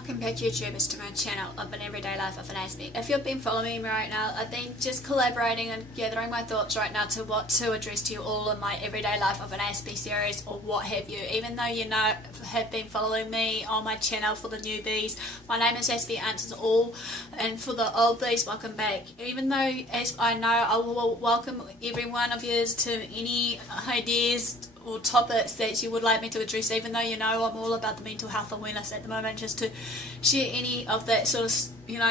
Welcome back YouTubers to my channel of an everyday life of an Aspie. If you've been following me right now, I've been just collaborating and gathering my thoughts right now to what to address to you all in my everyday life of an Aspie series or what have you. Even though you know have been following me on my channel for the newbies, my name is AspieAnswersAll, and for the old bees, welcome back. Even though, as I know, I will welcome every one of you to any ideas or topics that you would like me to address, even though you know I'm all about the mental health awareness at the moment, just to share any of that sort of,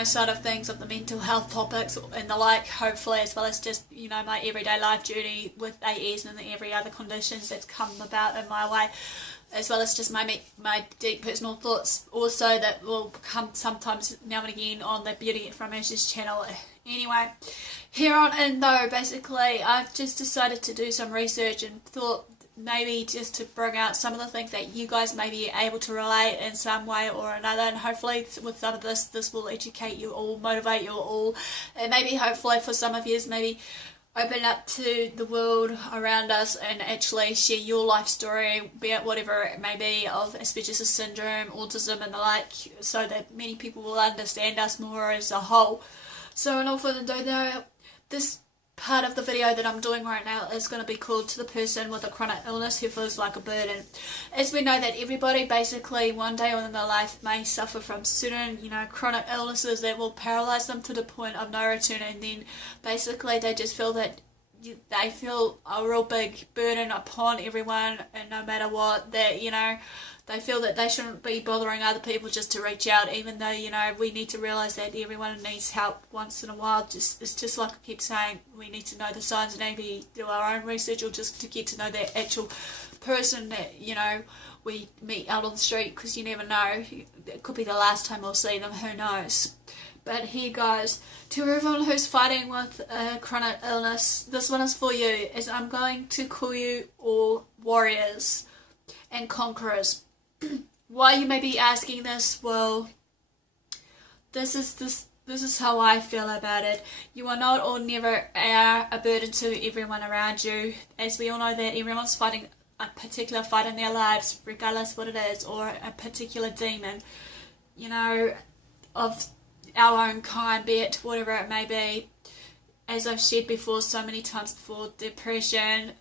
side of things of the mental health topics and the like, hopefully, as well as just, my everyday life journey with AEs and every other conditions that's come about in my way, as well as just my deep personal thoughts also that will come sometimes now and again on the Beauty from Ashes channel. Anyway, here on in though, basically I've just decided to do some research and thought maybe just to bring out some of the things that you guys may be able to relate in some way or another, and hopefully with some of this will educate you all, motivate you all, and maybe hopefully for some of you maybe open up to the world around us and actually share your life story, be it whatever it may be, of Asperger's syndrome, autism and the like, so that many people will understand us more as a whole. So without further ado though, this part of the video that I'm doing right now is going to be called To the Person with a Chronic Illness Who Feels Like a Burden. As we know that everybody basically one day in their life may suffer from certain, chronic illnesses that will paralyze them to the point of no return, and then basically they just feel that they feel a real big burden upon everyone, and no matter what, that, they feel that they shouldn't be bothering other people just to reach out, even though, we need to realise that everyone needs help once in a while. It's just like I keep saying, we need to know the signs and maybe do our own research, or just to get to know that actual person that, we meet out on the street, because you never know, it could be the last time we'll see them, who knows. But here goes. To everyone who's fighting with a chronic illness, this one is for you, as I'm going to call you all warriors and conquerors. Why you may be asking this? Well, this is how I feel about it. You are not or never are a burden to everyone around you, as we all know that everyone's fighting a particular fight in their lives, regardless what it is, or a particular demon, of our own kind, be it whatever it may be. As I've shared before so many times before, depression,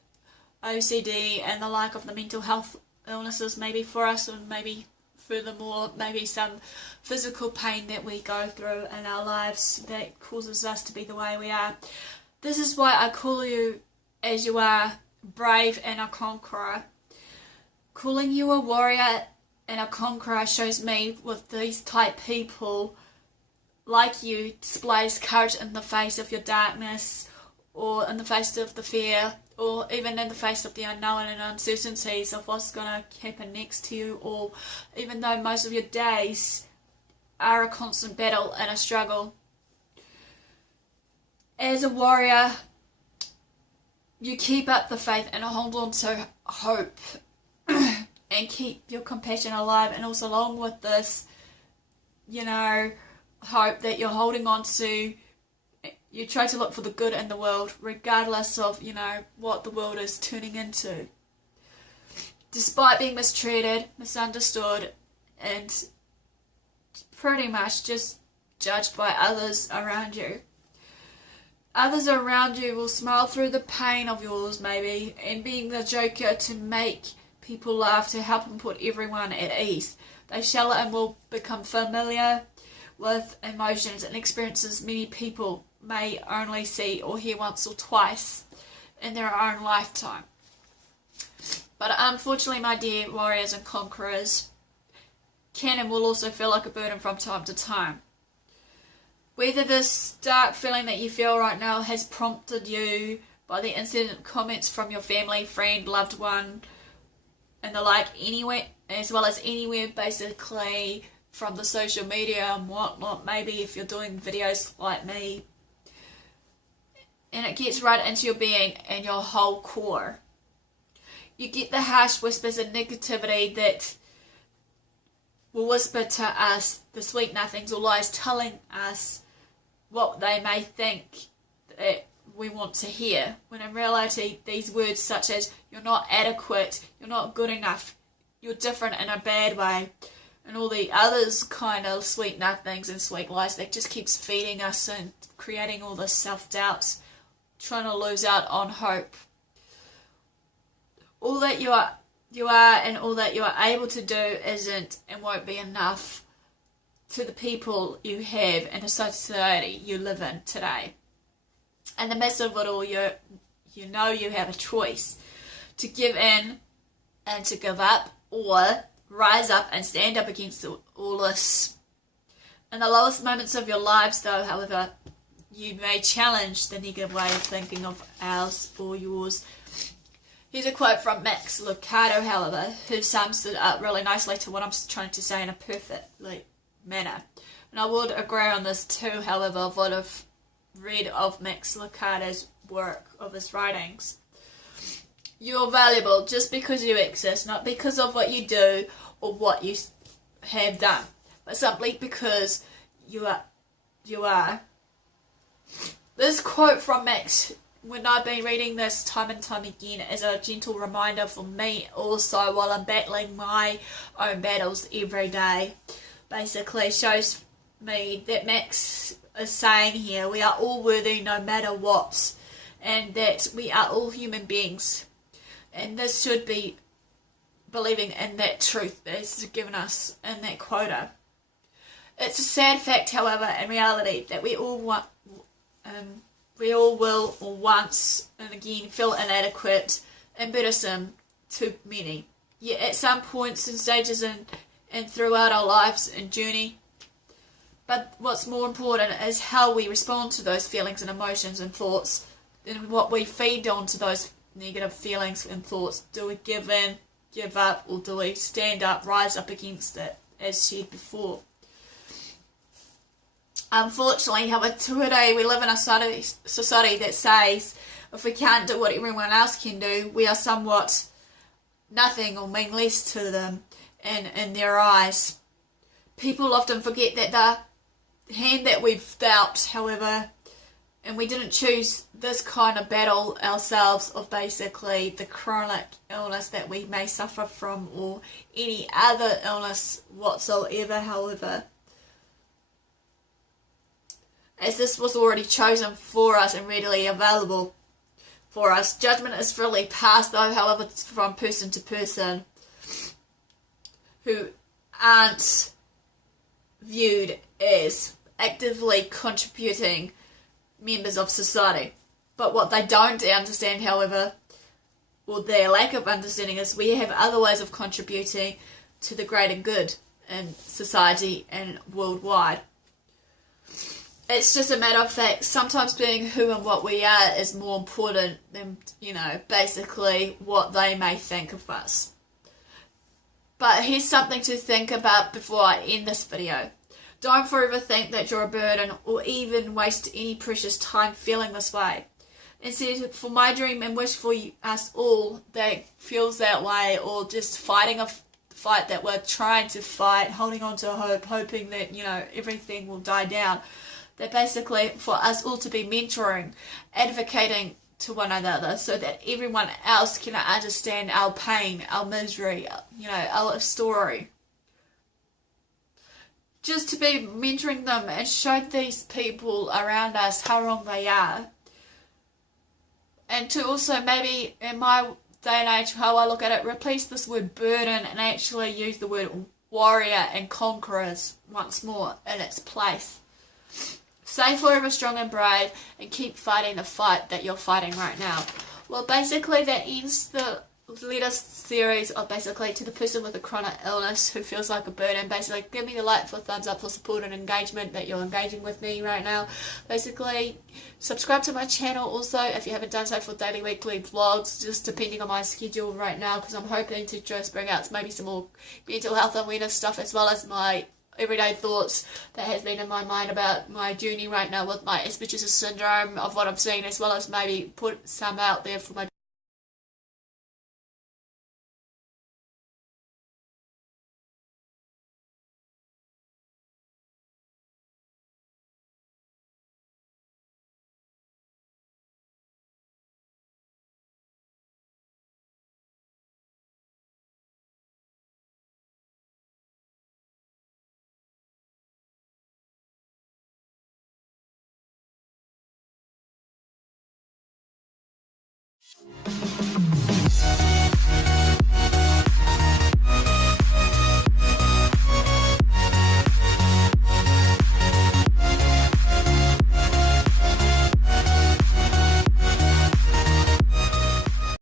OCD and the like of the mental health illnesses maybe for us, and maybe furthermore maybe some physical pain that we go through in our lives that causes us to be the way we are. This is why I call you, as you are, brave and a conqueror. Calling you a warrior and a conqueror shows me with these type people like you displays courage in the face of your darkness, or in the face of the fear, or even in the face of the unknown and uncertainties of what's going to happen next to you, or even though most of your days are a constant battle and a struggle. As a warrior, you keep up the faith and hold on to hope and keep your compassion alive, and also along with this, hope that you're holding on to, you try to look for the good in the world, regardless of, what the world is turning into. Despite being mistreated, misunderstood, and pretty much just judged by others around you. Others around you will smile through the pain of yours, maybe, and being the joker to make people laugh, to help and put everyone at ease. They shall and will become familiar with emotions and experiences many people may only see or hear once or twice in their own lifetime. But unfortunately, my dear warriors and conquerors, can and will also feel like a burden from time to time. Whether this dark feeling that you feel right now has prompted you by the incident comments from your family, friend, loved one, and the like, anywhere, as well as anywhere basically from the social media and whatnot, maybe if you're doing videos like me, and it gets right into your being and your whole core. You get the harsh whispers and negativity that will whisper to us the sweet nothings or lies, telling us what they may think that we want to hear, when in reality these words such as you're not adequate, you're not good enough, you're different in a bad way, and all the others kind of sweet nothings and sweet lies that just keeps feeding us and creating all this self-doubt, trying to lose out on hope. All that you are and all that you are able to do isn't and won't be enough to the people you have and the society you live in today. In the midst of it all, you know you have a choice to give in and to give up, or rise up and stand up against all this. In the lowest moments of your lives, though, however, you may challenge the negative way of thinking of ours or yours. Here's a quote from Max Lucado, however, who sums it up really nicely to what I'm trying to say in a perfect manner. And I would agree on this too, however, of what I've read of Max Lucado's work, of his writings. You're valuable just because you exist, not because of what you do or what you have done, but simply because you are. This quote from Max, when I've been reading this time and time again, is a gentle reminder for me also while I'm battling my own battles every day. Basically shows me that Max is saying here, we are all worthy no matter what, and that we are all human beings. And this should be believing in that truth that is given us in that quota. It's a sad fact, however, in reality, that we all will, or once and again, feel inadequate and burdensome to many. Yet at some points and stages and throughout our lives and journey. But what's more important is how we respond to those feelings and emotions and thoughts, and what we feed on to those negative feelings and thoughts. Do we give in, give up, or do we stand up, rise up against it, as shared before? Unfortunately, however, today we live in a society that says if we can't do what everyone else can do, we are somewhat nothing or mean less to them in their eyes. People often forget that the hand that we've dealt, however, and we didn't choose this kind of battle ourselves, of basically the chronic illness that we may suffer from, or any other illness whatsoever, however, as this was already chosen for us and readily available for us. Judgment is freely passed, though, however, from person to person who aren't viewed as actively contributing members of society. But what they don't understand, however, or their lack of understanding, is we have other ways of contributing to the greater good in society and worldwide. It's just a matter of fact, sometimes being who and what we are is more important than, basically what they may think of us. But here's something to think about before I end this video. Don't forever think that you're a burden or even waste any precious time feeling this way. Instead, for my dream and wish for us all that feels that way, or just fighting a fight that we're trying to fight, holding on to hope, hoping that, everything will die down, that basically for us all to be mentoring, advocating to one another so that everyone else can understand our pain, our misery, our story. Just to be mentoring them and show these people around us how wrong they are. And to also maybe, in my day and age, how I look at it, replace this word burden and actually use the word warrior and conquerors once more in its place. Stay forever strong and brave and keep fighting the fight that you're fighting right now. Well, basically that ends the latest series of basically to the person with a chronic illness who feels like a burden. Basically, give me the like for thumbs up for support and engagement that you're engaging with me right now. Basically, subscribe to my channel also if you haven't done so, for daily, weekly vlogs, just depending on my schedule right now, because I'm hoping to just bring out maybe some more mental health awareness stuff, as well as my everyday thoughts that has been in my mind about my journey right now with my Asperger's syndrome, of what I've seen, as well as maybe put some out there for my you.